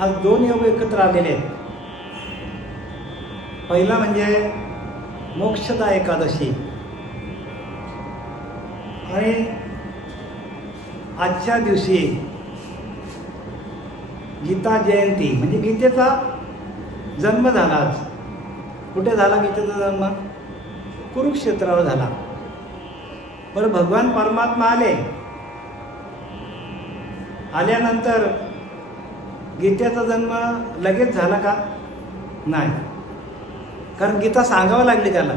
आज दोन योग एकत्र आलेले आहेत. पहिला म्हणजे मोक्षदा एकादशी आणि आजच्या दिवशी गीता जयंती म्हणजे गीतेचा जन्म झाला. आज कुठे झाला गीतेचा जन्म? कुरुक्षेत्रावर झाला. बरं, भगवान परमात्मा आल्यानंतर गीतेचा जन्म लगेच झाला का? नाही, कारण गीता सांगावं लागली त्याला.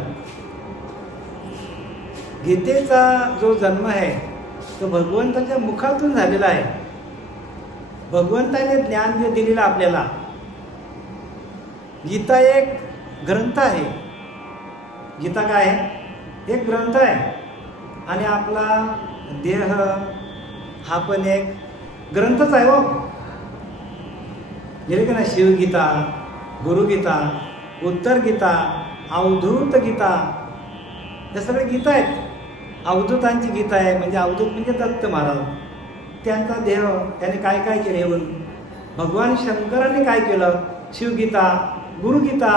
गीतेचा जो जन्म आहे तो भगवंताच्या मुखातून झालेला आहे. भगवंताने ज्ञान जे दिलेलं आपल्याला. गीता एक ग्रंथ आहे. गीता काय आहे? एक ग्रंथ आहे. आणि आपला देह हा पण एक ग्रंथच आहे. हो, गेले का ना? शिवगीता, गुरुगीता, उत्तर गीता, अवधूत गीता, हे सगळे गीता आहेत. अवधूतांची गीता आहे. म्हणजे अवधूत म्हणजे दत्त महाराज. त्यांचा देह त्याने काय काय केले येऊन, भगवान शंकरांनी काय केलं? शिवगीता, गुरुगीता,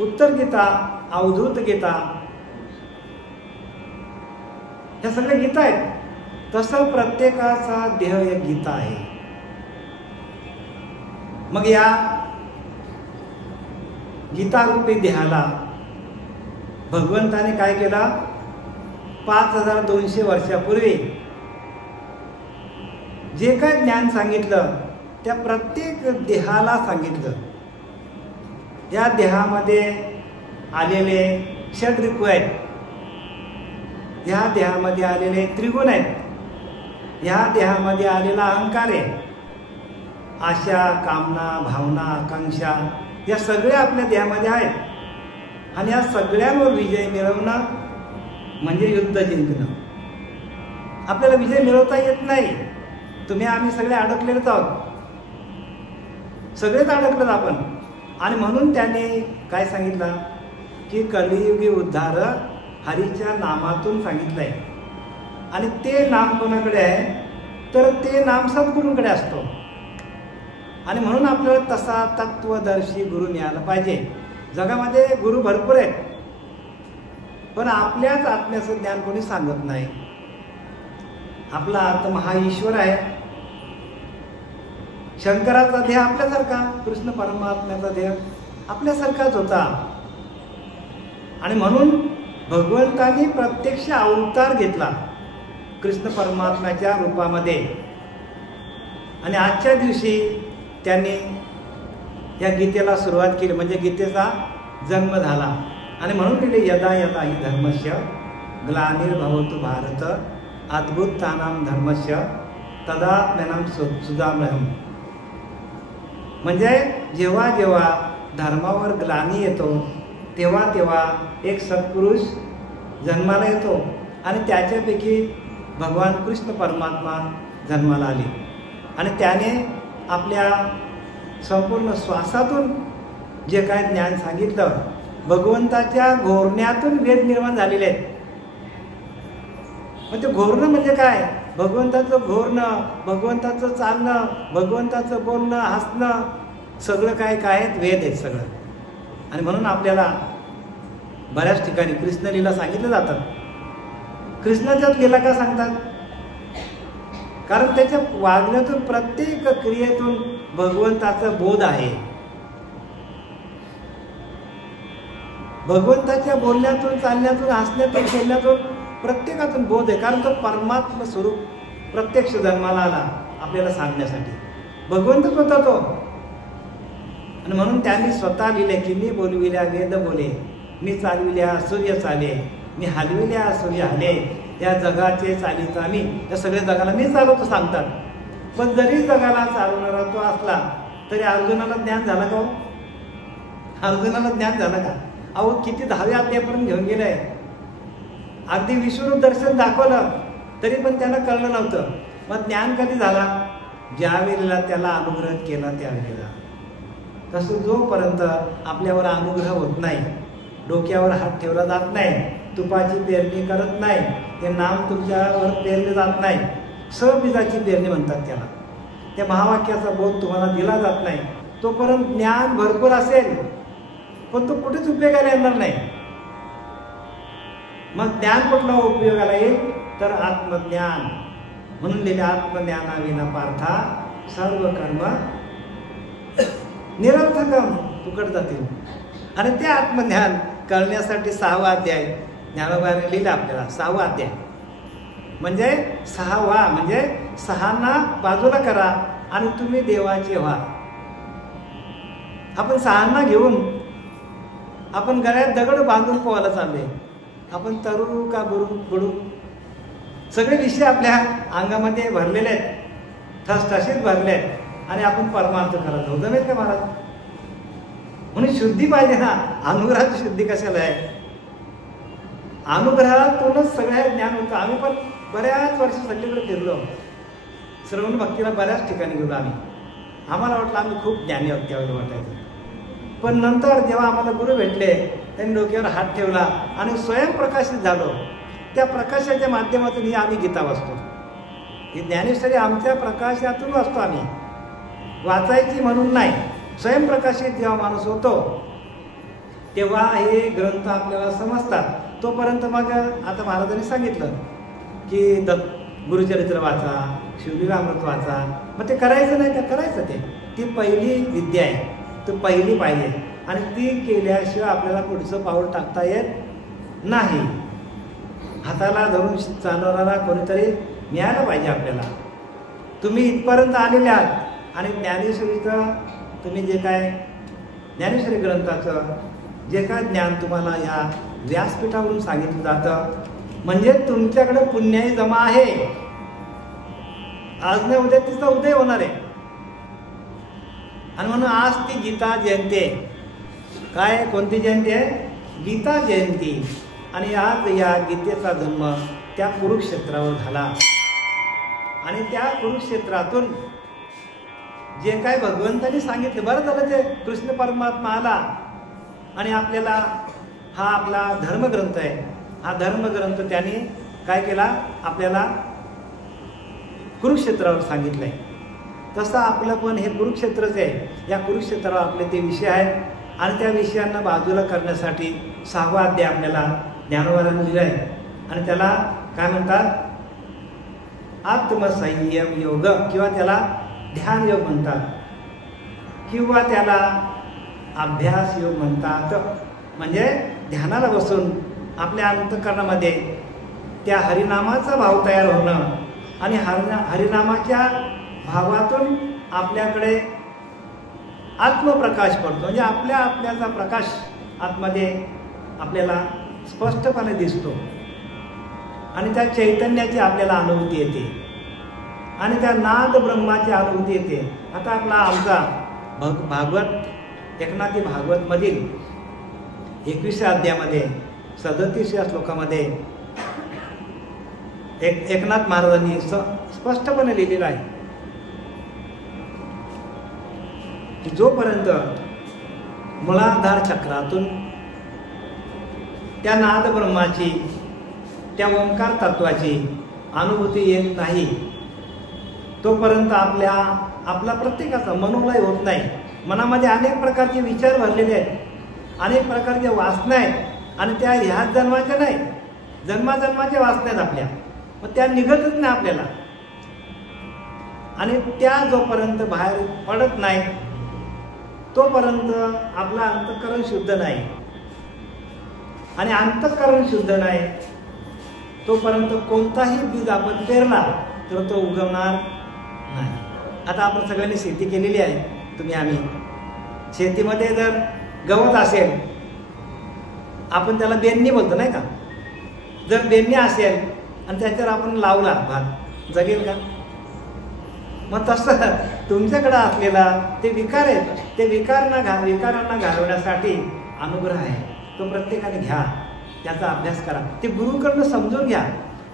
उत्तर गीता, अवधूत गीता, ह्या सगळ्या गीता आहेत. तसं प्रत्येकाचा देह एक गीता आहे. मग या गीतारूपी देहाला भगवंताने काय केला? 5200 वर्षापूर्वी जे काय ज्ञान सांगितलं त्या प्रत्येक देहाला सांगितलं. या देहामध्ये आलेले षड्रिपू आहेत. ह्या देहामध्ये आलेले त्रिगुण आहेत. ह्या देहामध्ये आलेला अहंकार आहे. आशा, कामना, भावना, आकांक्षा या सगळ्या आपल्या देहामध्ये आहेत. आणि या सगळ्यांवर विजय मिळवणं म्हणजे युद्ध जिंकणं. आपल्याला विजय मिळवता येत नाही. तुम्ही आम्ही सगळे अडकलेलेच आहोत. सगळेच अडकलेत आपण. आणि म्हणून त्याने काय सांगितलं की कलियुगी उद्धार हरीच्या नामातून सांगितलंय. आणि ते नाम कोणाकडे आहे? तर ते नाम सद्गुरूंकडे असतो. आणि म्हणून आपल्याला तसा तत्वदर्शी गुरु मिळाला पाहिजे. जगामध्ये गुरु भरपूर आहेत, पण आपल्याच आत्म्याचं ज्ञान कोणी सांगत नाही. आपला आत्मा हा ईश्वर आहे. शंकराचा देह आपल्यासारखा, कृष्ण परमात्म्याचा देह आपल्यासारखाच होता. आणि म्हणून भगवंतांनी प्रत्यक्ष अवतार घेतला कृष्ण परमात्म्याच्या रूपामध्ये. आणि आजच्या दिवशी त्यांनी या गीतेला सुरुवात केली, म्हणजे गीतेचा जन्म झाला. आणि म्हणून लिहिले यदा यदा हि धर्मस्य ग्लानिर्भवतु भारत अद्भुतानां धर्मस्य तदात्म्यानां सुधाम्यहम्. म्हणजे जेव्हा जेव्हा धर्मावर ग्लानी येतो तेव्हा तेव्हा एक सत्पुरुष जन्माला येतो. आणि त्याच्यापैकी भगवान कृष्ण परमात्मा जन्माला आले. आणि त्याने आपल्या संपूर्ण श्वासातून जे काय ज्ञान सांगितलं, भगवंताच्या घोरण्यातून वेद निर्माण झालेले आहेत. मग ते घोरणं म्हणजे काय? भगवंताचं घोरणं, भगवंताचं चालणं, भगवंताचं बोलणं, हसणं, सगळं काय काय आहेत? वेद आहेत सगळं. आणि म्हणून आपल्याला बऱ्याच ठिकाणी कृष्णलीला सांगितलं जातात. कृष्णाच्याच लीला का सांगतात? कारण त्याच्या वागण्यातून, प्रत्येक क्रियेतून भगवंताचा बोध आहे. भगवंताच्या बोलण्यातून, चालण्यातून, हसण्यातून, खेळण्यातून प्रत्येकातून बोध आहे. कारण तो परमात्मा स्वरूप प्रत्यक्ष जन्माला आला आपल्याला सांगण्यासाठी. भगवंतच होता तो. आणि म्हणून त्यांनी स्वतः लिहिले की मी बोलविल्या वेद बोले, मी चालविल्या सूर्य चाले, मी हलविल्या सूर्य हले, या जगाचे चालिता मी. या सगळ्या जगाला मी चालवतो सांगतात. पण जरी जगाला चालवणारा तो असला तरी अर्जुनाला ज्ञान झालं का? अर्जुनाला ज्ञान झालं का? अहो, किती 10व्या अध्यायापर्यंत घेऊन गेलाय. अगदी विश्वरूप दर्शन दाखवलं तरी पण त्याला कळलं नव्हतं. मग ज्ञान कधी झाला? ज्या वेळेला त्याला अनुग्रह केला त्यावेळेला. तसं जोपर्यंत आपल्यावर अनुग्रह होत नाही, डोक्यावर हात ठेवला जात नाही, तुपाची पेरणी करत नाही, ते नाम तुमच्यावर पेरले जात नाही, सबीजाची पेरणी म्हणतात त्याला. त्या महावाक्याचा बोध तुम्हाला दिला जात नाही, तोपर्यंत ज्ञान भरपूर असेल पण तो कुठेच उपयोगाला येणार नाही. मग ज्ञान कुठला उपयोगाला येईल तर आत्मज्ञान. म्हणून दिले आत्मज्ञानाविना पार्था सर्व कर्म निरर्थकम, फुकट जातील. आणि ते आत्मज्ञान करण्यासाठी 6वा अध्याय ज्ञानोबाने लिहिला आपल्याला. 6वा अध्याय म्हणजे 6वा म्हणजे 6ना बाजूला करा आणि तुम्ही देवाचे व्हा. आपण 6ना घेऊन आपण गळ्यात दगड बांधून पोहायला चालले. आपण तरू का बुडू सगळे विषय आपल्या अंगामध्ये भरलेले आहेत, ठसठशीत भरले आहेत आणि आपण परमार्थ करत आहोत. जमेल का महाराज? म्हणून शुद्धी पाहिजे ना. अनुग्रहाची शुद्धी कशाला आहे? अनुग्रहातूनच सगळ्या ज्ञान होतं. आम्ही पण बऱ्याच वर्ष सगळीकडे फिरलो, श्रवण भक्तीला बऱ्याच ठिकाणी गेलो आम्ही. आम्हाला वाटलं आम्ही खूप ज्ञानी आहोत त्यावेळेला वाटायचं. पण नंतर जेव्हा आम्हाला गुरु भेटले, त्यांनी डोक्यावर हात ठेवला आणि स्वयंप्रकाशित झालो. त्या प्रकाशाच्या माध्यमातून ही आम्ही गीता वाचतो. ही ज्ञानेश्वरी आमच्या प्रकाशातून वाचतो आम्ही, वाचायची म्हणून नाही. स्वयंप्रकाशित जेव्हा माणूस होतो तेव्हा हे ग्रंथ आपल्याला समजतात. तोपर्यंत मग आता महाराजांनी सांगितलं की गुरुचरित्र वाचा, शिवलीलामृत वाचा. मग ते करायचं नाही का? करायचं. ती पहिली विद्या आहे, ती पहिली पाहिजे आणि ती केल्याशिवाय आपल्याला पुढचं पाऊल टाकता येत नाही. हाताला धरून चालवणारा कोणीतरी मिळालं पाहिजे आपल्याला. तुम्ही इथपर्यंत आलेले आहात आणि ज्ञानेश्वरीचं तुम्ही जे काय ज्ञानेश्वरी ग्रंथाचं जे काय ज्ञान तुम्हाला या व्यासपीठावरून सांगितलं जातं म्हणजे तुमच्याकडे पुण्याही जमा आहे. आज नाही उद्या तिचा उदय होणार आहे. आणि म्हणून आज ती गीता जयंती आहे. काय कोणती जयंती आहे? गीता जयंती. आणि आज या गीतेचा जन्म त्या कुरुक्षेत्रावर झाला आणि त्या कुरुक्षेत्रातून जे काय भगवंतांनी सांगितलं, बरं झालं ते कृष्ण परमात्मा आला आणि आपल्याला हा आपला धर्मग्रंथ आहे. हा धर्मग्रंथ त्याने काय केला? आपल्याला कुरुक्षेत्रावर सांगितलंय. तसं आपलं पण हे कुरुक्षेत्रच आहे. या कुरुक्षेत्रावर आपले ते विषय आहेत आणि त्या विषयांना बाजूला करण्यासाठी 6वा अध्याय आपल्याला ज्ञानोबाने दिला आहे. आणि त्याला काय म्हणतात? आत्मसंयम योग किंवा त्याला ध्यान योग म्हणतात किंवा त्याला अभ्यास योग म्हणतात. म्हणजे ध्यानाला बसून आपल्या अंतःकरणामध्ये त्या हरिनामाचा भाव तयार होणं आणि हरिनामाच्या भावातून आपल्याकडे आत्मप्रकाश पडतो. म्हणजे आपल्याचा प्रकाश आतमध्ये आपल्याला स्पष्टपणे दिसतो आणि त्या चैतन्याची आपल्याला अनुभूती येते आणि त्या नाद ब्रह्माची अनुभूती येते. आता आमचा भागवत एकनाथी भागवत मधील 21व्या अध्यायामध्ये 37व्या श्लोकामध्ये एकनाथ महाराजांनी स्पष्टपणे लिहिलेलं आहे की जोपर्यंत मुलाधार चक्रातून त्या नाद ब्रह्माची त्या ओंकार तत्वाची अनुभूती येत नाही तोपर्यंत आपला प्रत्येकाचा मनोलय होत नाही. मनामध्ये अनेक प्रकारचे विचार भरलेले आहेत, अनेक प्रकारच्या वासना आहेत आणि त्या ह्याच जन्माच्या नाही, जन्माजन्माच्या वासना आहेत आपल्या. मग त्या निघतच नाही आपल्याला आणि त्या जोपर्यंत बाहेर पडत नाही तोपर्यंत आपलं अंतःकरण शुद्ध नाही आणि अंतःकरण शुद्ध नाही तोपर्यंत कोणताही बीज आपण पेरला तर तो उगवणार नाही. आता आपण सगळ्यांनी शेती केलेली आहे, तुम्ही आम्ही. शेतीमध्ये जर गवत असेल आपण त्याला बेन्नी बोलतो नाही का? जर बेन्नी असेल आणि त्याच्यावर आपण लावला भात, जगेल का? मग तसं तुमच्याकडे असलेला ते विकार आहेत, ते विकारांना घालवण्यासाठी अनुग्रह आहे. तो प्रत्येकाने घ्या, त्याचा अभ्यास करा, ते गुरुकडनं समजून घ्या.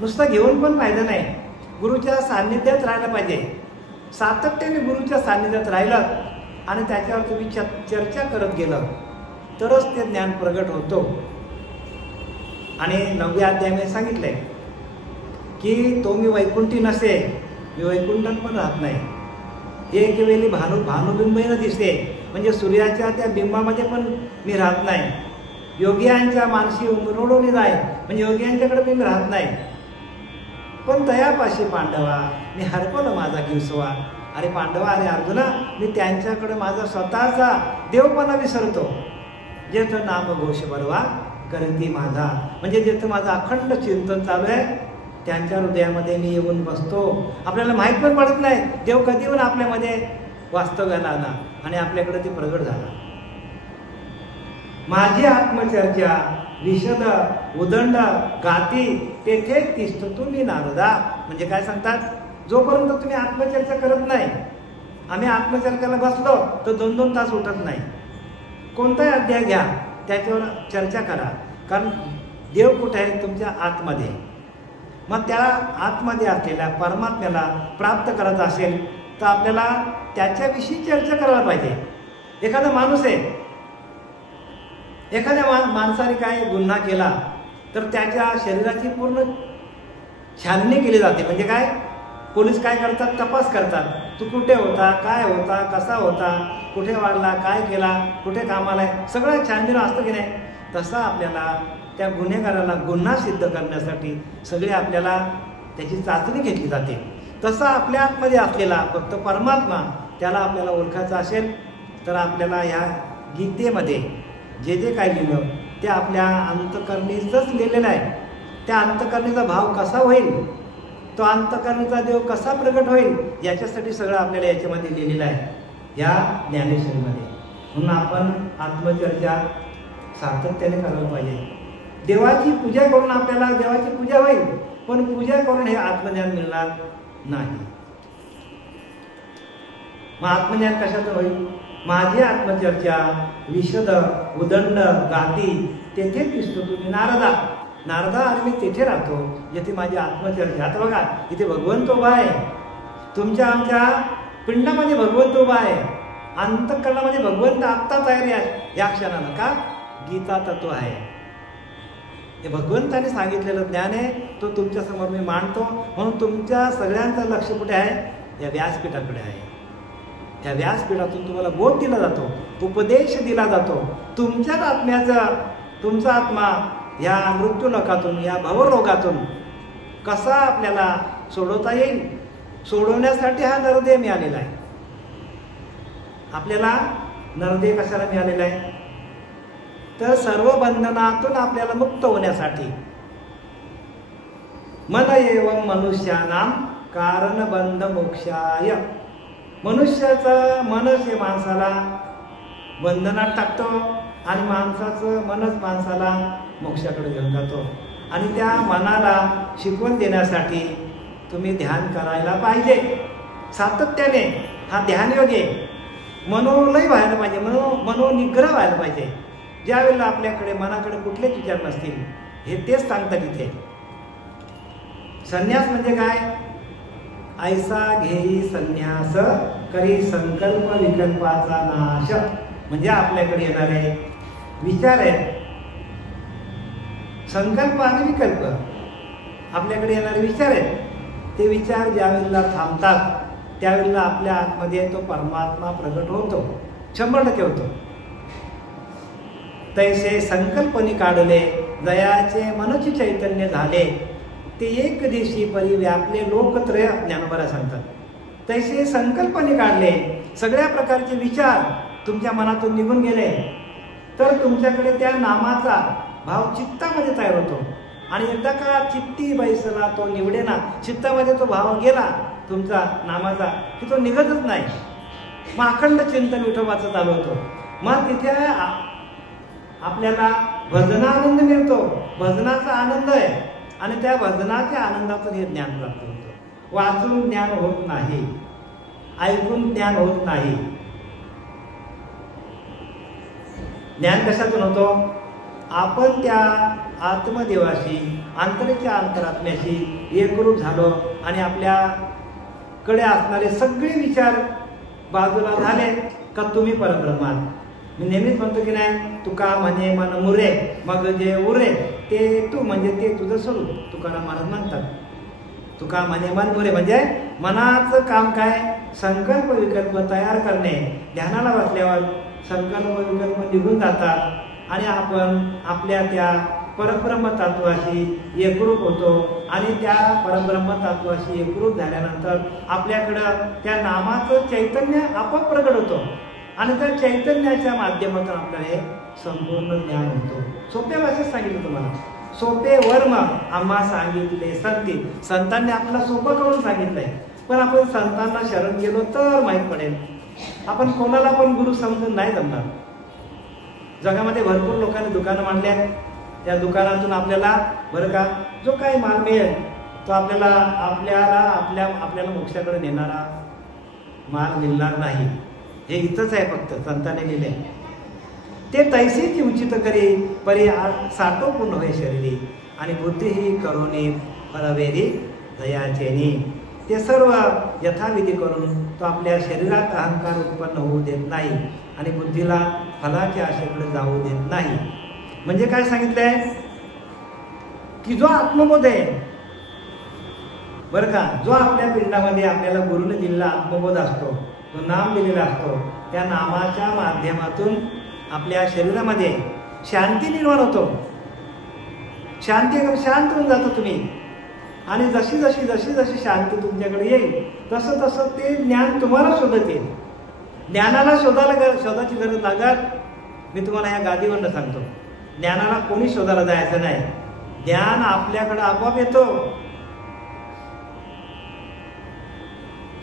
नुसतं घेऊन पण फायदा नाही, गुरुच्या सान्निध्यात राहायला पाहिजे. सातत्याने गुरुच्या सान्निध्यात राहिलं आणि त्याच्यावर तुम्ही चर्चा करत गेलं तरच ते ज्ञान प्रगट होतो. आणि 9व्या अध्यायामध्ये सांगितलंय की तो मी वैकुंठी नसे, मी वैकुंठात पण राहत नाही. एक वेळी भानुबिंबही दिसते, म्हणजे सूर्याच्या त्या बिंबामध्ये पण मी राहत नाही. योगियांच्या मानसी उमरोडून जाय, म्हणजे योगियांच्याकडे मी राहत नाही. पण तयापाशी पांडवा मी हरपलो माझा किवसवा. अरे पांडवा, अरे अर्जुना, मी त्यांच्याकडे माझा स्वतःचा देवपणा विसरतो. जेथं नाम घोष बरवा करती माझा, म्हणजे जेथं माझं अखंड चिंतन चालू आहे त्यांच्या हृदयामध्ये मी येऊन बसतो. आपल्याला माहीत पण पडत नाही देव कधी येऊन आपल्यामध्ये वास्तव्याला आला आणि आपल्याकडे ती प्रगट झाला. माझी आत्मचर्चा विशद उदंड गाती तेथे तिष्ठतो मी नारदा. म्हणजे काय सांगतात, जोपर्यंत तुम्ही आत्मचर्चा करत नाही, आम्ही आत्मचर्चाला बसलो तर 2-2 तास उठत नाही. कोणताही अध्याय घ्या, त्याच्यावर चर्चा करा. कारण देव कुठे आहे, तुमच्या आतमध्ये. मग त्या आतमध्ये असलेल्या परमात्म्याला प्राप्त करायचं असेल तर आपल्याला त्याच्याविषयी चर्चा करायला पाहिजे. एखादा माणूस आहे, एखाद्या माणसाने काय गुन्हा केला तर त्याच्या शरीराची पूर्ण छाननी केली जाते. म्हणजे काय, पोलीस काय करतात, तपास करतात. तू कुठे होता, काय होता, कसा होता, कुठे वाढला, काय केला, कुठे कामाला आहे, सगळं छाननीला असतं की नाही. तसा आपल्याला त्या गुन्हेगाराला गुन्हा सिद्ध करण्यासाठी सगळे आपल्याला त्याची चाचणी घेतली जाते. तसा आपल्या आतमध्ये असलेला फक्त परमात्मा, त्याला आपल्याला ओळखायचं असेल तर आपल्याला ह्या गीतेमध्ये जे जे काय लिहिलं ते आपल्या अंतःकरणीचंच लिहिलेलं आहे. त्या अंतःकरणीचा भाव कसा होईल, तो अंतःकरणीचा देव कसा प्रगट होईल, याच्यासाठी सगळं आपल्याला याच्यामध्ये लिहिलेलं आहे या ज्ञानेश्वरीमध्ये. म्हणून आपण आत्मचर्चा सातत्याने करायला पाहिजे. देवाची पूजा करून आपल्याला देवाची पूजा होईल, पण पूजा करून हे आत्मज्ञान मिळणार नाही. मग आत्मज्ञान कशातून होईल? माझी आत्मचर्चा विशद उदंड गाती तेथे दिसतो तुम्ही नारदा. नारदा, अरे मी तेथे राहतो जिथे माझी आत्मचर्चा. आता बघा, इथे भगवंत उभा आहे, तुमच्या आमच्या पिंडामध्ये भगवंत उभा आहे, अंतःकरणामध्ये भगवंत आत्ता तयारी आहे या क्षणाला. का? गीता तत्व आहे, हे भगवंताने सांगितलेलं ज्ञान आहे, तो तुमच्या समोर मी मांडतो. म्हणून तुमच्या सगळ्यांचं लक्ष कुठे आहे? या व्यासपीठाकडे आहे. त्या व्यासपीठातून तुम्हाला बोध दिला जातो, उपदेश दिला जातो. तुमच्याच आत्म्याचा, तुमचा आत्मा या मृत्यूलोकातून, या भवरोगातून कसा आपल्याला सोडवता येईल, सोडवण्यासाठी हा नरदेह मिळालेला आहे. आपल्याला नरदेह कशाला मिळालेला आहे? तर सर्व बंधनातून आपल्याला मुक्त होण्यासाठी. मन एवं मनुष्यानाम कारण बंध मोक्षाय. मनुष्याचं मनच हे माणसाला बंधनात टाकतो आणि माणसाचं मनच माणसाला मोक्षाकडे घेऊन जातो. आणि त्या मनाला शिकवण देण्यासाठी तुम्ही ध्यान करायला पाहिजे सातत्याने. हा ध्यानयोग आहे. मनोलय व्हायला पाहिजे, मनोनिग्रह व्हायला पाहिजे. ज्यावेळेला आपल्याकडे मनाकडे कुठलेच विचार नसतील, हे तेच सांगतात इथे. संन्यास म्हणजे काय? ऐसा घेई संन्यास करी संकल्प विकल्पाचा नाश. म्हणजे आपल्याकडे येणारे विचार आहेत, संकल्प आणि विकल्प आपल्याकडे येणारे विचार आहेत. ते विचार ज्यावेळेला थांबतात त्यावेळेला आपल्या आतमध्ये तो परमात्मा प्रगट होतो, 100% होतो. तैसे संकल्पनी काढले दयाचे मनची चैतन्य झाले, ते एक दिवशी परी व्यापले लोकत्रय. ज्ञानोबा सांगतात, तैसे संकल्पने काढले, सगळ्या प्रकारचे विचार तुमच्या मनातून निघून गेले, तर तुमच्याकडे त्या नामाचा भाव चित्तामध्ये तयार होतो. आणि एकदा का चित्ती बैसला तो निवडेना, चित्तामध्ये तो भाव गेला तुमचा नामाचा की तो निघतच नाही. मग अखंड चिंतन विठोबाचं चालू होतं. मग तिथे आपल्याला भजनानंद मिळतो, भजनाचा आनंद आहे. आणि त्या भजनाच्या आनंदातून हे ज्ञान प्राप्त होतं. वाचून ज्ञान होत नाही, ऐकून ज्ञान होत नाही. ज्ञान कशातून होतो? आपण त्या आत्मदेवाशी, आंतरेच्या अंतरात्म्याशी एकरूप झालो आणि आपल्याकडे असणारे सगळे विचार बाजूला झाले का तुम्ही परब्रह्मात. मी नेहमीच म्हणतो की नाही, तुका म्हणे मन मुरे मग जे उरे ते तू, म्हणजे ते तुझं स्वरूप. तुकाराम महाराज म्हणतात, तुका म्हणे मन मुरे म्हणजे मनाचं काम काय? संकल्प विकल्प तयार करणे. ध्यानाला बसल्यावर संकल्प विकल्प निघून जातात आणि आपण आपल्या त्या परब्रह्म तत्वाशी एकरूप होतो आणि त्या परब्रह्म तत्वाशी एकरूप झाल्यानंतर आपल्याकडं त्या नामाचं चैतन्य आपोआप प्रकट होतो आणि त्या चैतन्याच्या माध्यमातून आपल्याला हे संपूर्ण ज्ञान होतो. सोप्या भाषेत सांगितलं तुम्हाला. सोपे वर्म आम्हा सांगितले संती. संतांनी आपल्याला सोपं करून सांगितलंय, पण आपण संतांना शरण गेलो तर माहीत पडेल. आपण कोणाला पण गुरु समजून नाही जमणार. जगामध्ये भरपूर लोकांनी दुकानं मांडली आहेत. त्या दुकानातून आपल्याला बरं का जो काही माल मिळेल तो आपल्याला मोक्षाकडे नेणारा माल मिळणार नाही. हे इथंच आहे फक्त संतांनी लिहिले. ते तैसीची उचित करी परी साठो पूर्ण होय शरीरी आणि बुद्धी ही करुणी फलवेरी दयाचेनी. ते सर्व यथाविधी करून तो आपल्या शरीरात अहंकार उत्पन्न होऊ देत नाही आणि बुद्धीला फलाच्या आशेकडे जाऊ देत नाही. म्हणजे काय सांगितलंय की जो आत्मबोध आहे बरं का, जो आपल्या पिंडामध्ये आपल्याला गुरुने दिलेला आत्मबोध असतो, तो नाम दिलेला असतो, त्या नामाच्या माध्यमातून आपल्या शरीरामध्ये शांती निर्माण होतो. शांत होऊन जातो तुम्ही आणि जशी जशी शांती तुमच्याकडे येईल तसं तसं ते ज्ञान तुम्हाला शोधत येईल. ज्ञानाला शोधाची गरज लागत. मी तुम्हाला ह्या गादीवरनं सांगतो, ज्ञानाला कोणी शोधायला जायचं नाही. ज्ञान आपल्याकडे आपोआप येतो.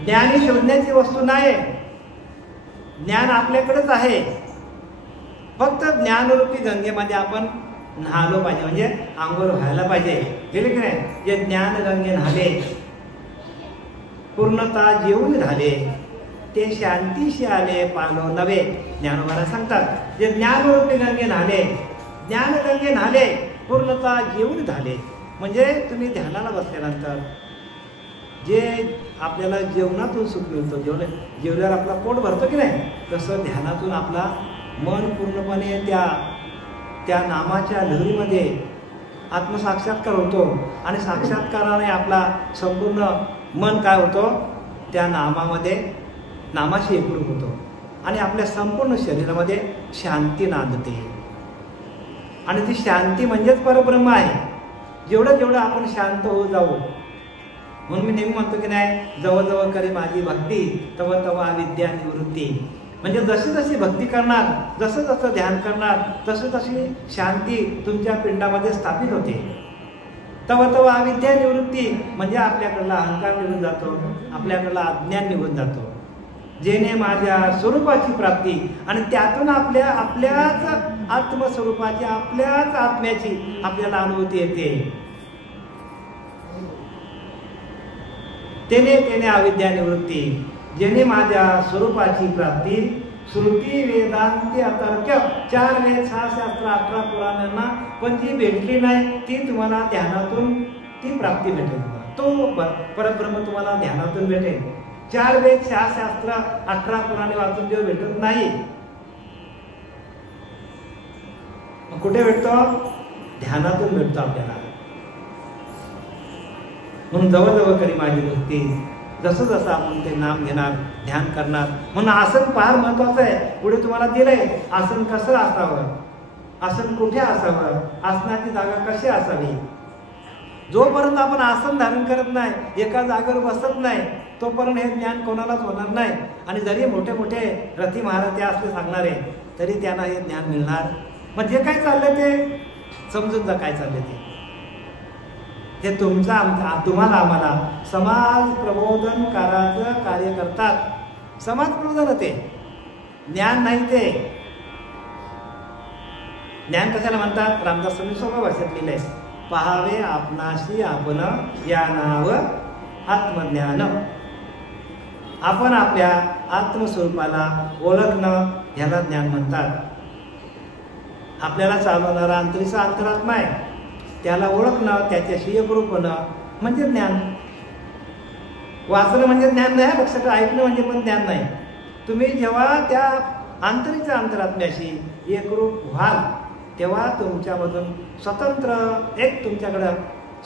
ज्ञान ही शोधण्याची वस्तू नाही, ज्ञान आपल्याकडेच आहे. फक्त ज्ञानरूपी गंगेमध्ये आपण न्हालो पाहिजे, म्हणजे आंघोळ व्हायला पाहिजे. गेले की नाही? जे ज्ञान गंगे न्हाले पूर्णता जेवून झाले ते शांतीशी आले पालो नवे. ज्ञानोबाला सांगतात जे ज्ञानरूपी गंगे न्हाले, ज्ञान गंगे न्हाले पूर्णता जेवून झाले. म्हणजे तुम्ही ध्यानाला बसल्यानंतर जे आपल्याला जेवणातून सुख मिळतं, जेवल्यावर आपला पोट भरतो की नाही, तसं ध्यानातून आपला मन पूर्णपणे त्या नामाच्या लहरीमध्ये आत्मसाक्षात्कार होतो आणि साक्षात्काराने आपला संपूर्ण मन काय होतो, त्या नामाशी एकरूप होतो आणि आपल्या संपूर्ण शरीरामध्ये शांती नांदते. आणि ती शांती म्हणजेच परब्रह्म आहे. जेवढं आपण शांत होऊ जाऊ, म्हणून मी नेहमी म्हणतो की नाही, जवळ करी माझी भक्ती तव अविद्या निवृत्ती. म्हणजे जशी भक्ती करणार, जसं ध्यान करणार, तशी शांती तुमच्या पिंडामध्ये स्थापित होते. तव अविद्या निवृत्ती म्हणजे आपल्याकडला अहंकार निघून जातो, आपल्याकडला अज्ञान निघून जातो. जेणे माझ्या स्वरूपाची प्राप्ती आणि त्यातून आपल्याच आत्मस्वरूपाची, आपल्याच आत्म्याची आपल्याला अनुभूती येते. तेने अविद्या निवृत्ती. जेणे माझ्या स्वरूपाची प्राप्ती श्रुती वेदांती अतर्क्य 4 वेद 6 शास्त्र 18 पुराणांना पण ती भेटली नाही, ती तुम्हाला ध्यानातून ती प्राप्ती भेटेल. तो परब्रह्म तुम्हाला ध्यानातून भेटेल. 4 वेद 6 शास्त्र 18 पुराणे वाचून जेव्हा भेटत नाही, कुठे भेटतो? ध्यानातून भेटतो आपल्याला. म्हणून जवळ करी माझी भक्ती. जसं आपण ते नाम घेणार, ध्यान करणार. म्हणून आसन फार महत्वाचं आहे. पुढे तुम्हाला दिलंय आसन कसं असावं, आसन कुठे असावं, आसनाची जागा कशी असावी. जोपर्यंत आपण आसन धारण करत नाही, एका जागेवर बसत नाही, तोपर्यंत हे ज्ञान कोणालाच होणार नाही. आणि जरी मोठे रथी महारथी असले सांगणारे, तरी त्यांना हे ज्ञान मिळणार. मग जे काय चाललंय ते समजून जा, काय चाललंय ते तुम्हाला आम्हाला समाज प्रबोधनकाराचं कार्य करतात. समाज प्रबोधन ते ज्ञान नाही. ते ज्ञान कशाला म्हणतात? रामदास स्वामी सोपा भाषेत लिहिलंय, पहावे आपणाशी आपण या नाव आत्मज्ञान. आपण आपल्या आत्मस्वरूपाला ओळखणं ह्याला ज्ञान म्हणतात. आपल्याला चालवणारा अंतरीचा अंतरात्मा आहे, त्याला ओळखणं, त्याच्याशी एकरूप होणं म्हणजे ज्ञान. वाचणं म्हणजे ज्ञान नाही, लक्षात ऐकणं म्हणजे पण ज्ञान नाही. तुम्ही जेव्हा त्या आंतरिकच्या अंतरात्म्याशी एकरूप व्हाल, तेव्हा तुमच्यामधून स्वतंत्र एक तुमच्याकडं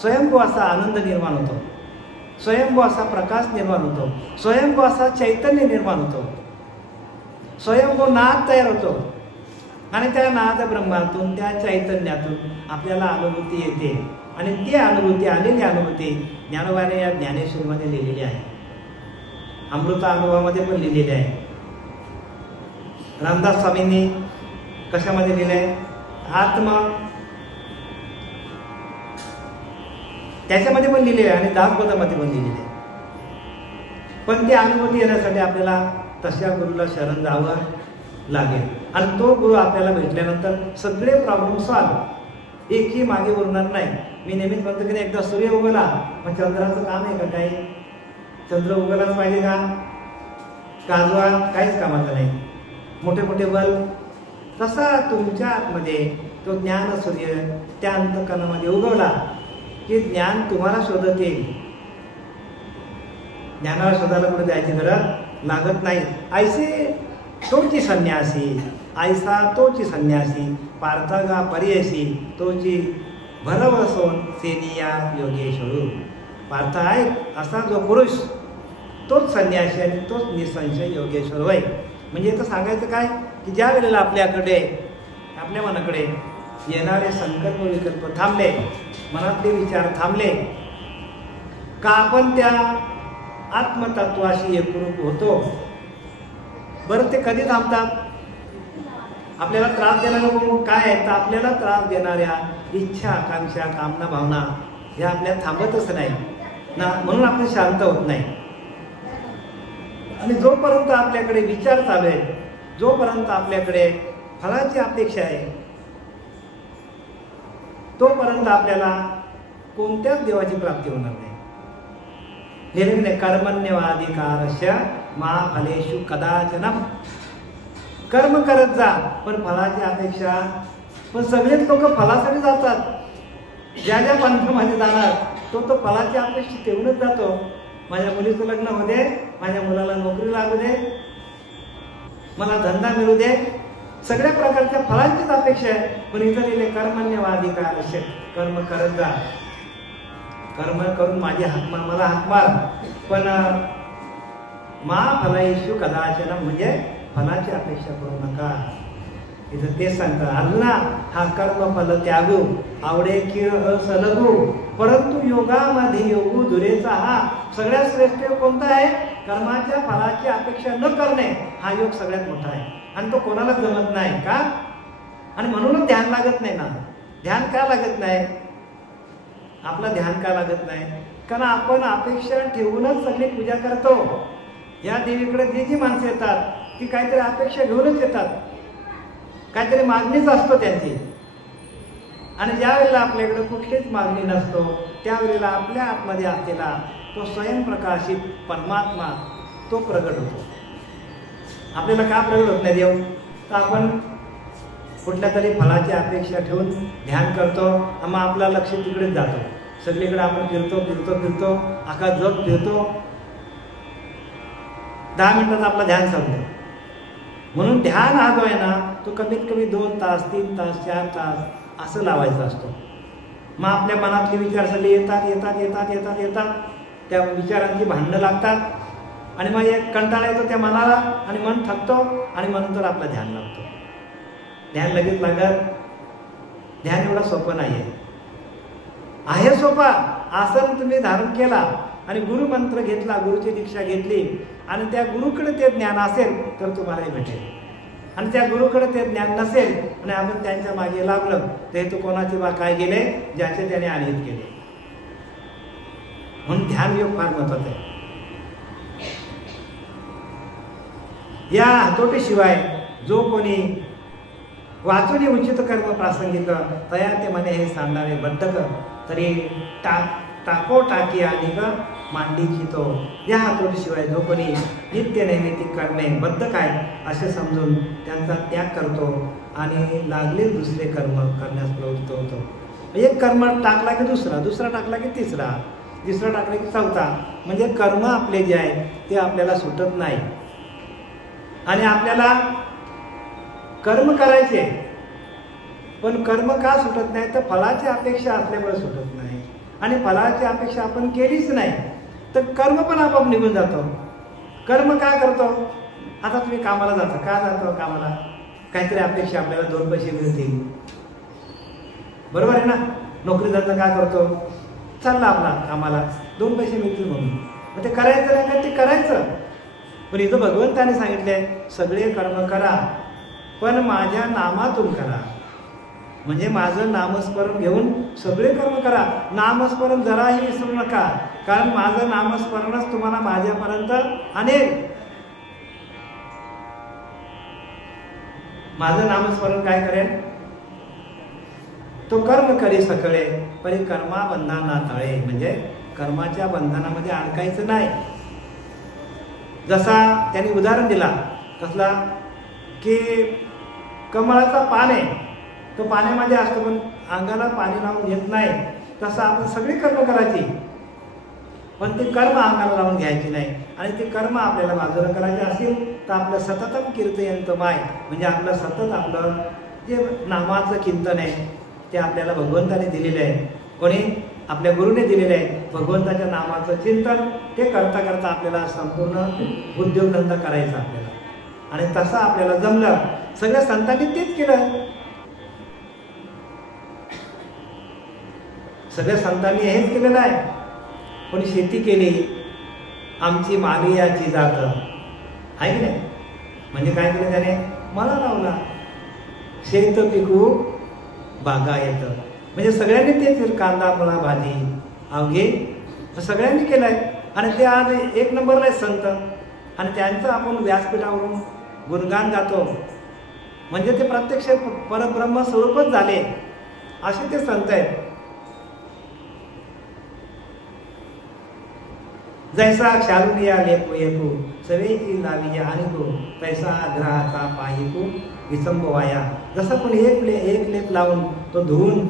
स्वयंभू असा आनंद निर्माण होतो. स्वयंभू असा प्रकाश निर्माण होतो, स्वयंभू असा चैतन्य निर्माण होतो, स्वयंभू नाद तयार होतो आणि त्या नाद ब्रह्मातून त्या चैतन्यातून आपल्याला अनुभूती येते आणि ती अनुभूती आलेली अनुभूती ज्ञानोबाने या ज्ञानेश्वरीमध्ये लिहिलेली आहे, अमृत अनुभवामध्ये पण लिहिलेली आहे. रामदास स्वामींनी कशामध्ये लिहिलंय? आत्म त्याच्यामध्ये पण लिहिलेलं आहे आणि दासबोधामध्ये पण लिहिलेलं आहे. पण ती अनुभूती येण्यासाठी आपल्याला तशा गुरुला शरण जावं लागेल आणि तो गुरु आपल्याला भेटल्यानंतर सगळे प्रॉब्लेम सॉल्व, एकही मागे उरणार नाही. मी नेहमीच म्हणतो की एकदा सूर्य उगवला मग चंद्राचं काम आहे का? काही चंद्र उगवलाच पाहिजे का? काजवा काहीच कामाचं नाही. मोठे मोठे बल्ब तसा तुमच्या आतमध्ये तो ज्ञान सूर्य त्या अंतःकरणामध्ये उगवला की ज्ञान तुम्हाला शोधत येईल. ज्ञानाला शोधायला कुठे जायची गरज लागत नाही. ऐसे तोची संन्यासी, ऐसा तोची संन्यासी, पार्थगा परियसी तोची भरवसोन सेनिया योगेश्वरू. पार्थ आहे असा जो पुरुष तोच संन्यासी आणि तोच निसंशय योगेश्वर होय. म्हणजे इथं सांगायचं काय की ज्या वेळेला आपल्याकडे आपल्या मनाकडे येणारे संकल्प विकल्प थांबले, मनातले विचार थांबले का आपण त्या आत्मतत्वाशी एकरूप होतो. बरं ते कधी थांबतात? आपल्याला त्रास देणारे गुण काय आहेत? तर आपल्याला त्रास देणाऱ्या इच्छा आकांक्षा कामना भावना ह्या आपल्या थांबतच नाही ना, म्हणून आपण शांत होत नाही. आणि जोपर्यंत आपल्याकडे विचार चालू आहेत, जोपर्यंत आपल्याकडे फळाची अपेक्षा आहे, तोपर्यंत आपल्याला कोणत्याच देवाची प्राप्ती होणार नाही. निर्विघ्न कर्मण्यवाधिकारस्य मा फलेषु कदाचन. कर्म करत जा पण फळाची अपेक्षा. पण सगळेच लोक फळासाठी जातात. ज्या ज्या पंथामध्ये जाणार तो फळाची अपेक्षा ठेवूनच जातो. माझ्या मुलीचं लग्न होऊ दे, माझ्या मुलाला नोकरी लागू दे, मला धंदा मिळू दे, सगळ्या प्रकारच्या फळांचीच अपेक्षा आहे. पण इतर लिहिले कर्मण्यवाधिकारस्य, कर्म करत जा, कर्म करून माझी हाकमार मला हाकमार, पण मा फलेषु कदाचन म्हणजे फलाची अपेक्षा करू नका. इथं तेच सांगतात अर्जुना, हा कर्म फल त्यागू आवडे की असलगू, परंतु योगामध्ये योगू दुरेचा हा सगळ्यात श्रेष्ठ योग कोणता आहे? कर्माच्या फलाची अपेक्षा न करणे हा योग सगळ्यात मोठा आहे आणि तो कोणालाच जमत नाही का? आणि म्हणूनच ध्यान लागत नाही ना. ध्यान का लागत नाही? आपलं ध्यान का लागत नाही? कारण आपण अपेक्षा ठेवूनच सगळी पूजा करतो. या देवीकडे जी जी माणसं येतात ती काहीतरी अपेक्षा घेऊनच येतात, काहीतरी मागणीच असतो त्यांची. आणि ज्या वेळेला आपल्याकडे कुठलीच मागणी नसतो त्यावेळेला आपल्या आतमध्ये असलेला तो स्वयंप्रकाशित परमात्मा तो प्रगट होतो. आपल्याला का प्रगट होत नाही देव? तर आपण कुठल्या तरी फलाची अपेक्षा ठेवून ध्यान करतो, मग आपला लक्ष तिकडेच जातो. सगळीकडे आपण फिरतो फिरतो फिरतो, अख्खा जग फिरतो, 10 मिनिटात आपलं ध्यान संपलं. म्हणून ध्यान हा जो आहे ना तो कमीत कमी 2 तास 3 तास 4 तास असं लावायचा असतो. मग आपल्या मनातले विचार सगळे येतात येतात येतात येतात येतात, त्या विचारांची भांडणं लागतात आणि मग एक कंटाळा येतो त्या मनाला आणि मन थकतो आणि म्हणून तर आपलं ध्यान लागतो. ध्यान लगेच लागत? ध्यान एवढा सोपं नाही आहे सोपा. आसन तुम्ही धारण केला आणि गुरुमंत्र घेतला, गुरुची दीक्षा घेतली आणि त्या गुरुकडे ते ज्ञान असेल तर तुम्हालाही भेटेल. आणि त्या गुरुकडे ते ज्ञान नसेल आणि आपण त्यांच्या मागे लागलं तर तो कोणाचे बा काय गेले ज्याचे त्याने अनिहित केले. म्हणून ध्यान योग फार महत्वाचा आहे. या हातोटीशिवाय जो कोणी वाचून उचित कर्म प्रासंगिक तया ते मने हे सांगणारे बद्धक तरी टाको टाकी आणि मांडीची तो. या हातोटीशिवाय जो कोणी नित्य नैमित्तिक कर्मे बद्धक आहेत असे समजून त्यांचा त्याग करतो आणि लागले दुसरे कर्म करण्यास प्रवृत्त होतो. एक कर्म टाकला की दुसरा, दुसरा टाकला की तिसरा, तिसरा टाकला की चौथा. म्हणजे कर्म आपले जे आहे ते आपल्याला सुटत नाही. आणि आपल्याला कर्म करायचे पण कर्म का सुटत नाही? तर फळाची अपेक्षा असल्यामुळे सुटत नाही. आणि फळाची अपेक्षा आपण केलीच नाही तर कर्म पण आपोआप निघून जातो. कर्म काय करतो? आता तुम्ही कामाला जाता, का जातो कामाला? काहीतरी अपेक्षा, आपल्याला 2 पैसे मिळतील, बरोबर आहे ना. नोकरी धंदा काय करतो? चालला आपला कामाला, 2 पैसे मिळतील म्हणून. मग ते करायचं नाही का? ते करायचं. पण इथं भगवंताने सांगितलंय सगळे कर्म करा, पण माझ्या नामातून करा. म्हणजे माझं नामस्मरण घेऊन सगळे कर्म करा. नामस्मरण जराही विसरू नका, कारण माझं नामस्मरणच तुम्हाला माझ्यापर्यंत आणेल. माझं नामस्मरण काय करेल? तो कर्म करी सकळे, परी कर्मा बंधना तळे. म्हणजे कर्माच्या बंधनामध्ये अडकायचं नाही. जसा त्यांनी उदाहरण दिला कसला, की कमळाचा पान आहे, तो पाण्यामध्ये असतो पण अंगाला पाणी लावून घेत नाही. तसं आपण सगळी कर्म करायची, पण ते कर्म अंगाला लावून घ्यायची नाही. आणि ते कर्म आपल्याला बाजूला करायचे असेल तर आपलं सततम कीर्तयंत माय, म्हणजे आपलं सतत आपलं जे नामाचं चिंतन आहे ते आपल्याला भगवंताने दिलेलं आहे. कोणी? आपल्या गुरुने दिलेलं आहे. भगवंताच्या नामाचं चिंतन ते करता करता आपल्याला संपूर्ण उद्योगधंदा करायचा आपल्याला. आणि तसं आपल्याला जमलं. सगळ्या संतांनी तेच केलं. सगळ्या संतांनी हेच केलेलं आहे. कोणी शेती केली, आमची मालियाची जात आहे की नाही. म्हणजे काय केलं त्याने? मला लावला, शेत पिकू बागा येत. म्हणजे सगळ्यांनी तेच, कांदा मुळा भाजी अवघे सगळ्यांनी केलंय. आणि ते आज 1 नंबरला आहेत संत. आणि त्यांचं आपण व्यासपीठावरून गुणगान गातो. म्हणजे ते प्रत्यक्ष परब्रह्म स्वरूपच झाले असे ते संत आहेत. जैसा क्षारुनिया लेपो येतो सवेची लाविया आणतो, तैसा ग्रहाचा पाहिको विसंबवाया. जसं पण एक लेप लावून तो धुवून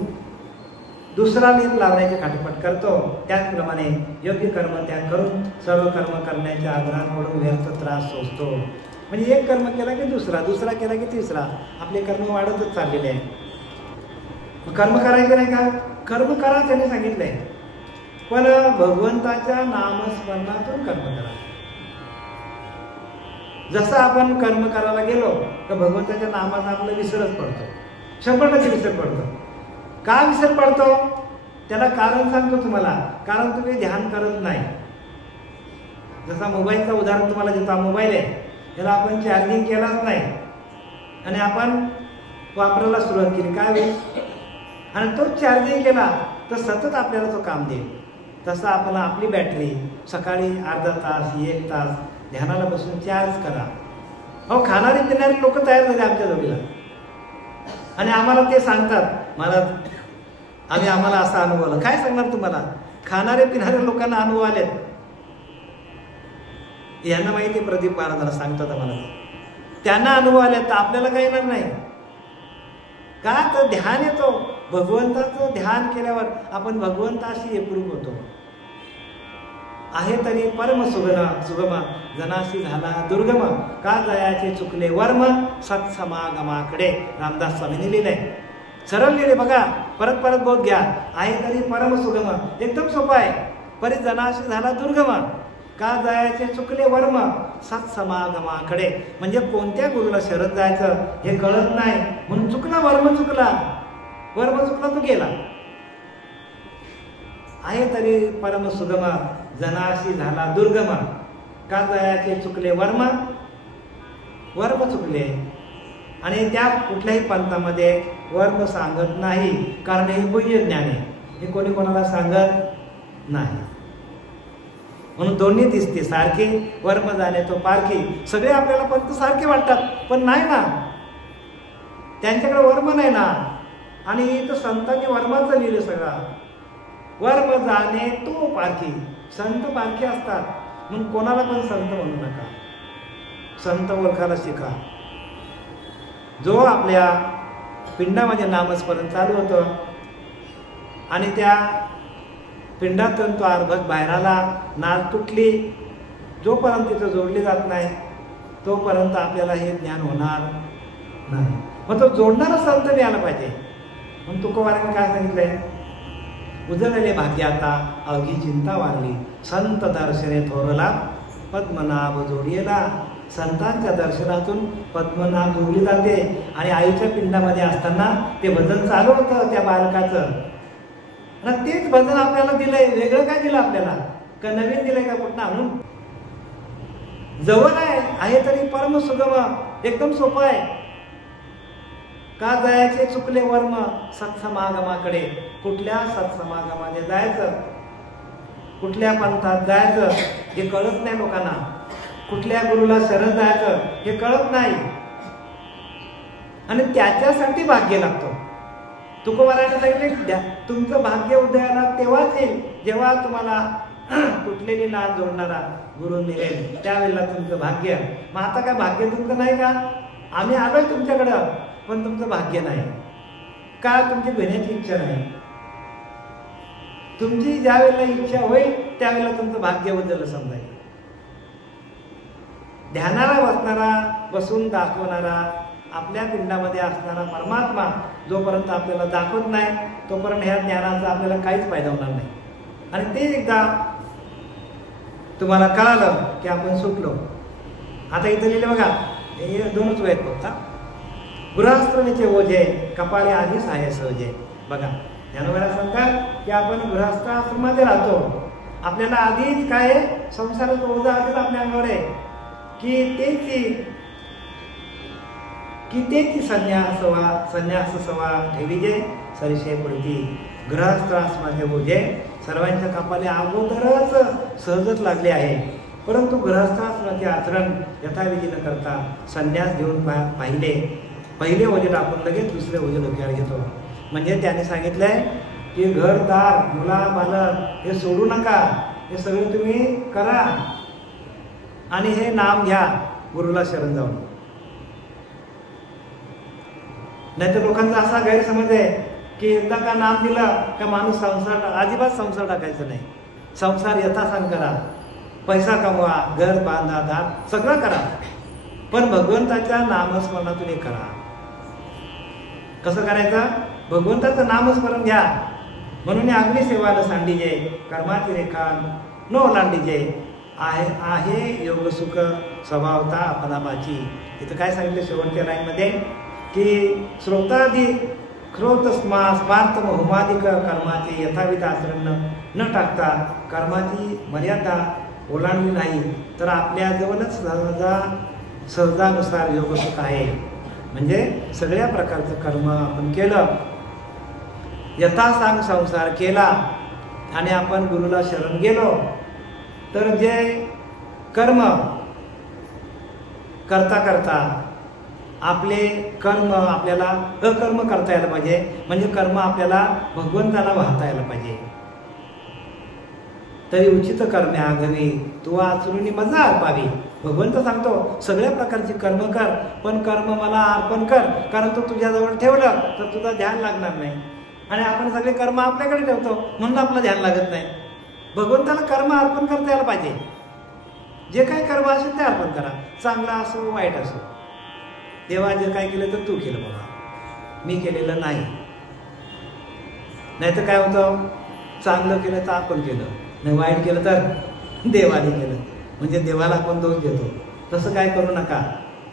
दुसरा लेप लावण्याचे खाटपट करतो, त्याचप्रमाणे योग्य कर्म त्याग करून सर्व कर्म करण्याच्या आग्रहाकडून व्यर्थ त्रास सोसतो. म्हणजे एक कर्म केला की दुसरा, दुसरा केला की तिसरा, आपले कर्म वाढतच चाललेले आहे. कर्म करायचे नाही का? कर्म करा त्याने सांगितलंय, पण भगवंताच्या नामस्मरणातून कर्म करा. जसं आपण कर्म करायला गेलो तर भगवंताच्या नामाचा आपला विसरच पडतो, 100% विसर पडतो. का विसर पडतो? त्याला कारण सांगतो तुम्हाला. कारण तुम्ही ध्यान करत नाही. जसा मोबाईलचं उदाहरण तुम्हाला देतो. मोबाईल आहे, त्याला आपण चार्जिंग केलाच नाही आणि आपण वापरायला सुरुवात केली, काय होईल? आणि तो चार्जिंग केला तर सतत आपल्याला तो काम देईल. तसं आपण आपली बॅटरी सकाळी अर्धा तास 1 तास ध्यानाला बसून चार्ज करा. अहो, खाणारे पिणारे लोक तयार झाले आमच्या जवळला आणि आम्हाला ते सांगतात. आम्हाला असा अनुभव आला. काय सांगणार तुम्हाला? खाणारे पिणारे लोकांना अनुभव आलेत. यांना माहिती, प्रदीप महाराजांना सांगतात आम्हाला, त्यांना अनुभव आले, तर आपल्याला काही येणार नाही का? तर ध्यान येतो. भगवंताचं ध्यान केल्यावर आपण भगवंताशी एकरूप होतो. आहे तरी परम सुगम जनाशी झाला दुर्गम, का जयाचे चुकले वर्म सत्समागमाकडे. रामदास स्वामींनी लिहिलंय, सरळ लिहिले बघा, परत परत बोध घ्या. आहे तरी परम सुगम, एकदम सोपं आहे. परी जनाशी झाला दुर्गम, का जायचे चुकले वर्म सत्समागमाकडे. म्हणजे कोणत्या गुरुला शरण जायचं हे कळत नाही म्हणून चुकला, वर्म चुकला तो गेला. आहे तरी परम सुगम जनाशी झाला दुर्गम, का जायचे चुकले वर्म चुकले. आणि त्या कुठल्याही पंथामध्ये वर्म सांगत नाही, कारण हे गुह्य ज्ञान आहे, हे कोणी कोणाला सांगत नाही. म्हणून दोन्ही दिसते सारखे, वर्म जाणे तो पारखी. सगळे आपल्याला पंथ सारखे वाटतात, पण नाही ना, त्यांच्याकडे वर्म नाही ना. आणि इथं संतांनी वर्माचं लिहिलं सगळं. वर्म जाणे तो पारखी. संत पारखी असतात म्हणून कोणाला पण संत म्हणू नका. संत ओळखायला शिका. जो आपल्या पिंडामध्ये नामस्मरण चालू होतं आणि त्या पिंडातून तो अर्भक बाहेर आला, नाळ तुटली, जोपर्यंत तिथं जोडली जात नाही तोपर्यंत आपल्याला हे ज्ञान होणार नाही. मग तो जोडणारा संत मिळाला पाहिजे. म्हणून तुकोबाराने काय सांगितलंय? उजळले भाग्य आता अवघी चिंता वारली. संत दर्शने थोरला पद्मनाभ जोडियेला. संतांच्या दर्शनातून पद्मनाभ जोडली जाते. आणि आईच्या पिंडामध्ये असताना ते भजन चालू होतं त्या बालकाचं. आणि तेच भजन आपल्याला दिलंय. वेगळं काय दिलं आपल्याला? का नवीन दिलंय का कुठं आणून? जवळ आहे तरी परम सुगम, एकदम सोपं आहे. का जायचे चुकले वर्म सत्समागमाकडे? कुठल्या सत्समागमामध्ये जायचं, कुठल्या पंथात जायचं हे कळत नाही लोकांना. कुठल्या गुरुला शरण जायचं हे कळत नाही. आणि त्याच्यासाठी भाग्य लागतो. तुकोबाराने सांगितले तुमचं भाग्य उदयाला तेव्हाच येईल जेव्हा तुम्हाला तुटलेली नाद जोडणारा गुरु मिळेल, त्यावेळेला तुमचं भाग्य. मग आता काय भाग्य तुमचं नाही का? आम्ही आलोय तुमच्याकडं, पण तुमचं भाग्य नाही का? तुमची घेण्याची इच्छा नाही. तुमची ज्या वेळेला इच्छा होईल त्यावेळेला तुमचं भाग्य बदललं समजायचं. ध्यानाला बसणारा, बसून दाखवणारा, आपल्या पिंडामध्ये असणारा परमात्मा जोपर्यंत आपल्याला दाखवत नाही तोपर्यंत ह्या ज्ञानाचा आपल्याला काहीच फायदा होणार नाही. आणि ते एकदा तुम्हाला कळालं की आपण सुटलो. आता इथं लिहिले बघा, हे दोनच वेळ फक्त. गृहस्थाचे ओझे कपाळे आधीच आहे सहजे. बघा ज्ञानोबाला सांगतात की आपण गृहस्थाश्रमामध्ये राहतो. आपल्याला आधीच काय संसाराचं ओझं आधीच आपल्या अंगावर आहे की तेची संन्यास सवा ठेवीजे सरिषे पडती. गृहस्थाश्रमाचे ओझे सर्वांच्या कपाले अगोदरच सहजच लागले आहे. परंतु गृहस्थाश्रमाचे आचरण यथाविधी न करता संन्यास घेऊन पहिले ओझे टाकून लगेच दुसरे ओझे डोक्यावर घेतो. म्हणजे त्याने सांगितलंय की घरदार, मुला बालक हे सोडू नका, हे सगळं तुम्ही करा आणि हे नाम घ्या गुरुला शरण जाऊन. नाहीतर लोकांचा असा गैरसमज आहे की एकदा का नाम दिलं का माणूस संसार, अजिबात संसार टाकायचं नाही. संसार यथासांग करा, पैसा कमवा, घर बांधा, दार सगळं करा, पण भगवंताच्या नामस्मरणातून हे करा. कसं करायचं? भगवंताचं नामस्मरण घ्या. म्हणून अग्निसेवाला सांडीजे कर्माची रेखा न ओलांडीजे. आहे योग सुख स्वभावता अपनापाची. इथं काय सांगितलं शेवटच्या लाईनमध्ये की श्रोतादी क्रोत स्मार्थ होमाधिक कर्माचे यथाविध आचरण न टाकता कर्माची मर्यादा ओलांडली नाही तर आपल्याजवळच सहजानुसार योगसुख आहे. म्हणजे सगळ्या प्रकारचं कर्म आपण केलं, यथासांग संसार केला आणि आपण गुरुला शरण गेलो तर जे कर्म करता करता आपले कर्म आपल्याला अकर्म करता यायला पाहिजे. म्हणजे कर्म आपल्याला भगवंताला वाहता यायला पाहिजे. तरी उचित कर्मे आघवी तू आचरुणी मजा अर्पावी. भगवंत सांगतो सगळ्या प्रकारची कर्म कर, पण कर्म मला अर्पण कर, कारण तू तुझ्याजवळ ठेवलं तर तुझं ध्यान लागणार नाही. आणि आपण सगळे कर्म आपल्याकडे ठेवतो म्हणून आपलं ध्यान लागत नाही. भगवंताला कर्म अर्पण करता यायला पाहिजे. जे काही कर्म असेल ते अर्पण करा, चांगला असो वाईट असो. देवा जे काय केलं तर तू केलं बाबा, मी केलेलं नाही. नाहीतर काय होतं, चांगलं केलं तर आपण केलं, नाही वाईट केलं तर देवाने केलं, म्हणजे देवाला आपण दोष देतो. तसं काय करू नका.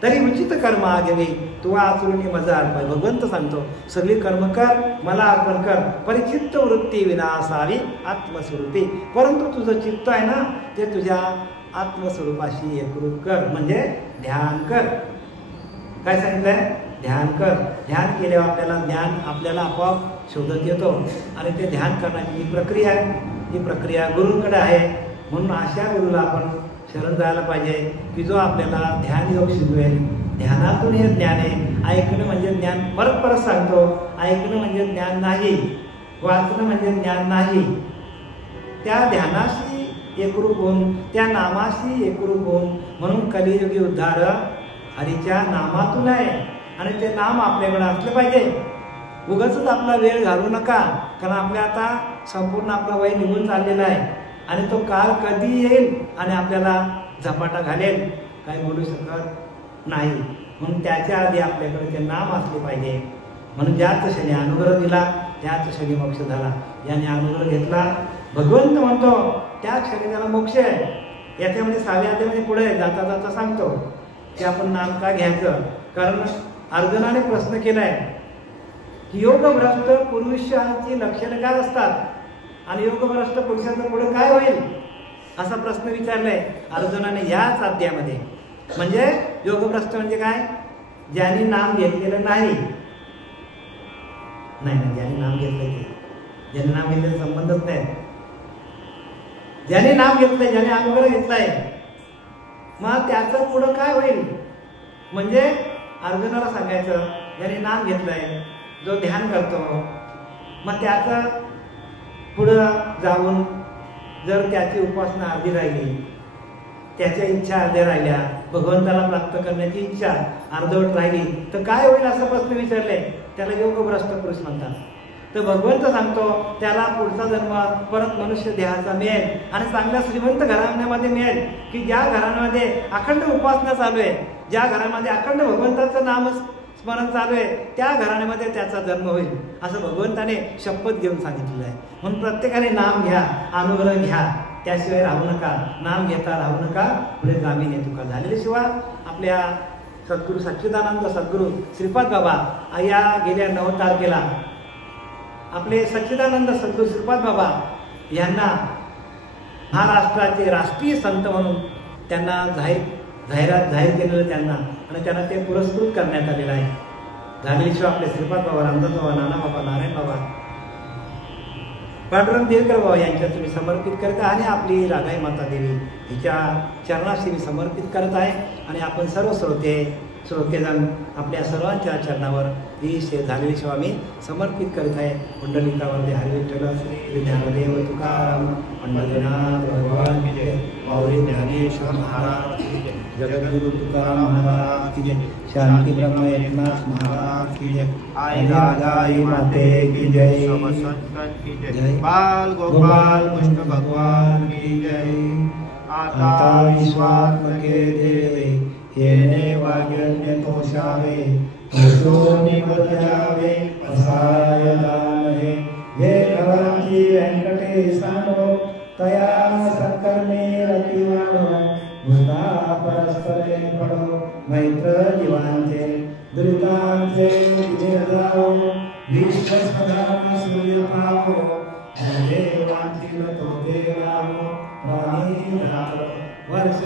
तरी उचित कर्म आघवी तू आचरुणी मजा अर्पाय. भगवंत सांगतो सगळी कर्म कर, मला अर्पण कर, परिचित्त वृत्ती विनाशावी आत्मस्वरूपी. परंतु तुझं चित्त आहे ना ते तुझ्या आत्मस्वरूपाशी एकरूप कर, म्हणजे ध्यान कर. काय सांगितलंय? ध्यान कर. ध्यान केल्यावर आपल्याला ज्ञान आपल्याला आपोआप शोधत येतो. आणि ते ध्यान करण्याची जी प्रक्रिया आहे ती प्रक्रिया गुरुंकडे आहे. म्हणून अशा गुरुला आपण शरण जायला पाहिजे की जो आपल्याला ध्यान योग शिकवेल. ध्यानातून हे ज्ञान आहे. ऐकणं म्हणजे ज्ञान, परत परत सांगतो, ऐकणं म्हणजे ज्ञान नाही, वाचणं म्हणजे ज्ञान नाही. त्या ध्यानाशी एकरूप होऊन, त्या नामाशी एकरूप होऊन, म्हणून कलियुगी उद्धार हरीच्या नामातून आहे. आणि ते नाम आपल्याकडे असलं पाहिजे. उगाचच आपला वेळ घालवू नका, कारण आपल्या आता संपूर्ण आपला वय निघून चाललेला आहे आणि तो काळ कधी येईल आणि आपल्याला झपाटा घालेल काही बोलू शकत नाही. म्हणून त्याच्या आधी आपल्याकडे ते नाम असले पाहिजे. म्हणून ज्याच क्षणी अनुग्रह दिला त्याच क्षणी मोक्ष झाला. याने अनुग्रह घेतला भगवंत म्हणतो त्या क्षणी त्याला मोक्ष आहे. याच्यामध्ये 6व्या अध्यायामध्ये पुढे जाता जाता सांगतो की आपण नाम का घ्यायचं. कारण अर्जुनाने प्रश्न केलाय की योगभ्रष्ट पुरुषांची लक्षणं काय असतात आणि योगभ्रष्ट पुरुषाचं पुढे काय होईल असा प्रश्न विचारलाय अर्जुनाने याच अध्यायामध्ये. म्हणजे योगभ्रष्ट म्हणजे काय? ज्यांनी नाम घेतलेलं नाही. ज्यांनी नाम घेतलं ते, ज्यांनी नाम घेतलेला संबंधच नाही. ज्याने नाम घेतलंय, ज्याने अनुग्रह घेतलाय, मग त्याचं पुढं काय होईल? म्हणजे अर्जुनाला सांगायचं ज्याने नाम घेतलंय, जो ध्यान करतो, मग त्याचं पुढं जाऊन जर त्याची उपासना अर्धी राहिली, त्याच्या इच्छा अर्ध्या राहिल्या, भगवंताला प्राप्त करण्याची इच्छा अर्धवट राहिली तर काय होईल असा प्रश्न विचारले. त्याला योगभ्रष्ट पुरुष म्हणतात. तर भगवंत सांगतो त्याला पुढचा जन्म परत मनुष्य देहाचा मिळेल आणि चांगल्या श्रीमंत घराण्यामध्ये मिळेल की ज्या घराण्यामध्ये अखंड उपासना चालू आहे, ज्या घरामध्ये अखंड भगवंताचं नाम स्मरण चालू आहे, त्या घराण्यामध्ये त्याचा जन्म होईल असं भगवंताने शपथ घेऊन सांगितलेलं आहे. म्हणून प्रत्येकाने नाम घ्या, अनुग्रह घ्या, त्याशिवाय राहू नका. नाम घेता राहू नका, पुढे गामी ने तुका. झालेल्याशिवाय आपल्या सद्गुरू सच्चिदानंद सद्गुरू श्रीपाद बाबा या गेल्या 9 तारखेला आपले सच्चिदानंद सद्गुरू श्रीपाद बाबा यांना महाराष्ट्राचे राष्ट्रीय संत म्हणून त्यांना जाहीर केलेलं त्यांना आणि त्यांना ते पुरस्कृत करण्यात आलेलं आहे. झालेल्याशिवाय आपले श्रीपाद बाबा, रामदास बाबा, नाना बाबा, नारायण बाबा, पांडुरंग देवकर बाबा यांच्या तुम्ही समर्पित करत आहे आणि आपली रागाई माता देवी हिच्या चरणाशी मी समर्पित करत आहे. आणि आपण सर्व श्रोतेजन आपल्या सर्वांच्या चरणावर ही झालेली सेवा मी समर्पित करीत आहे. कुंडलिकावरती हरी विठ्ठल, श्री ज्ञानदेव तुकाराम, पंढरीनाथ भगवान की जय, माऊली ज्ञानेश्वर महाराज की जय, जगद्गुरु तुकाराम महाराज की जय, शांती ब्रह्म एकनाथ महाराज की जय, आई राजाई माते की जय, जय बाल गोपाल कृष्ण भगवान की जय. आता विश्वात्मके देवे येणे वाग्यज्ञ तोषावे, तोषोनी बजावे असाय दान हे. हे भगवानी व्यंकटेशानो तया सत्कर्मे रतिवानो, भूता परस्परे पडो मैत्र जीवांचे, दुरितांचे मुझे जाओ, विश्वस्पदान सूर्य पावो, देवांतील तो देवानो, प्राणी वर्ष